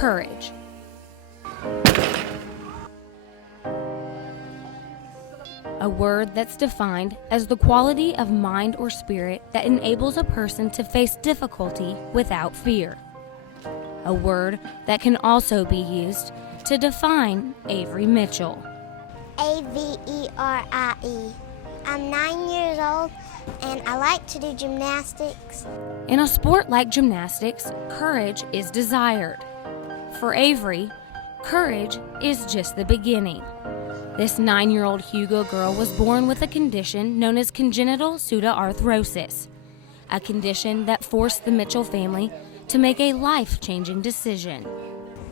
courage. A word that's defined as the quality of mind or spirit that enables a person to face difficulty without fear. A word that can also be used to define Avery Mitchell. Averie. I'm 9 years old and I like to do gymnastics. In a sport like gymnastics, courage is desired. For Avery, courage is just the beginning. This 9-year-old Hugo girl was born with a condition known as congenital pseudoarthrosis, a condition that forced the Mitchell family to make a life-changing decision.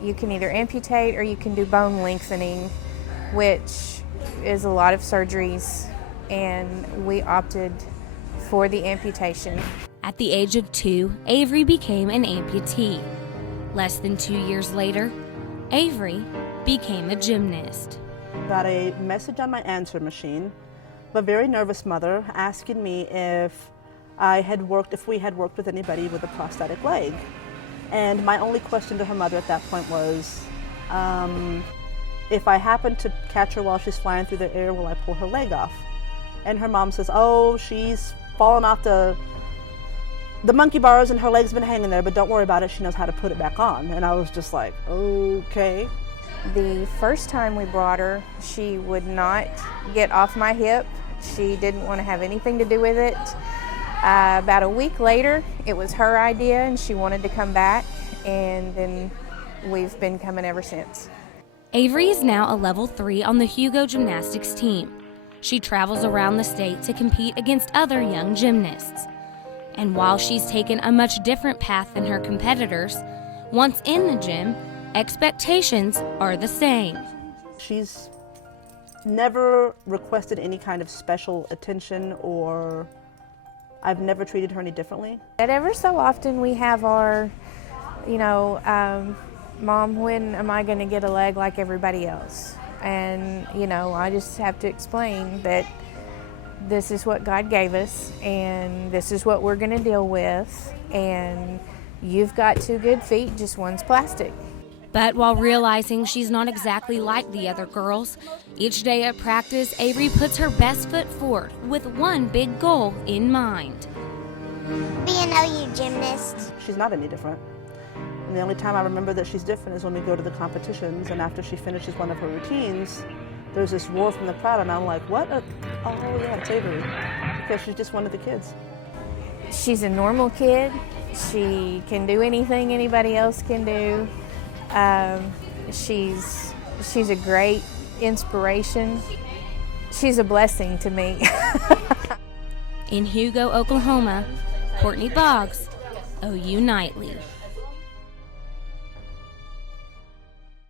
You can either amputate or you can do bone lengthening, which is a lot of surgeries, and we opted for the amputation. At the age of 2, Avery became an amputee. Less than 2 years later, Avery became a gymnast. Got a message on my answer machine, a very nervous mother asking me if we had worked with anybody with a prosthetic leg. And my only question to her mother at that point was, if I happen to catch her while she's flying through the air, will I pull her leg off? And her mom says, oh, she's fallen off the monkey bars and her leg's been hanging there, but don't worry about it, she knows how to put it back on. And I was just like, okay. The first time we brought her, she would not get off my hip. She didn't want to have anything to do with it. About a week later, it was her idea and she wanted to come back, and then we've been coming ever since. Avery is now a level 3 on the Hugo gymnastics team. She travels around the state to compete against other young gymnasts. And while she's taken a much different path than her competitors, once in the gym, expectations are the same. She's never requested any kind of special attention, or I've never treated her any differently. And ever so often we have our, Mom, when am I going to get a leg like everybody else? And, I just have to explain that this is what God gave us, and this is what we're going to deal with, and you've got 2 good feet, just one's plastic. But while realizing she's not exactly like the other girls, each day at practice, Avery puts her best foot forward with one big goal in mind. Be an OU gymnast. She's not any different. And the only time I remember that she's different is when we go to the competitions, and after she finishes one of her routines, there's this roar from the crowd, and I'm like, what? Oh yeah, it's Avery. Because she's just one of the kids. She's a normal kid. She can do anything anybody else can do. She's a great inspiration. She's a blessing to me. In Hugo, Oklahoma, Courtney Boggs, OU Nightly.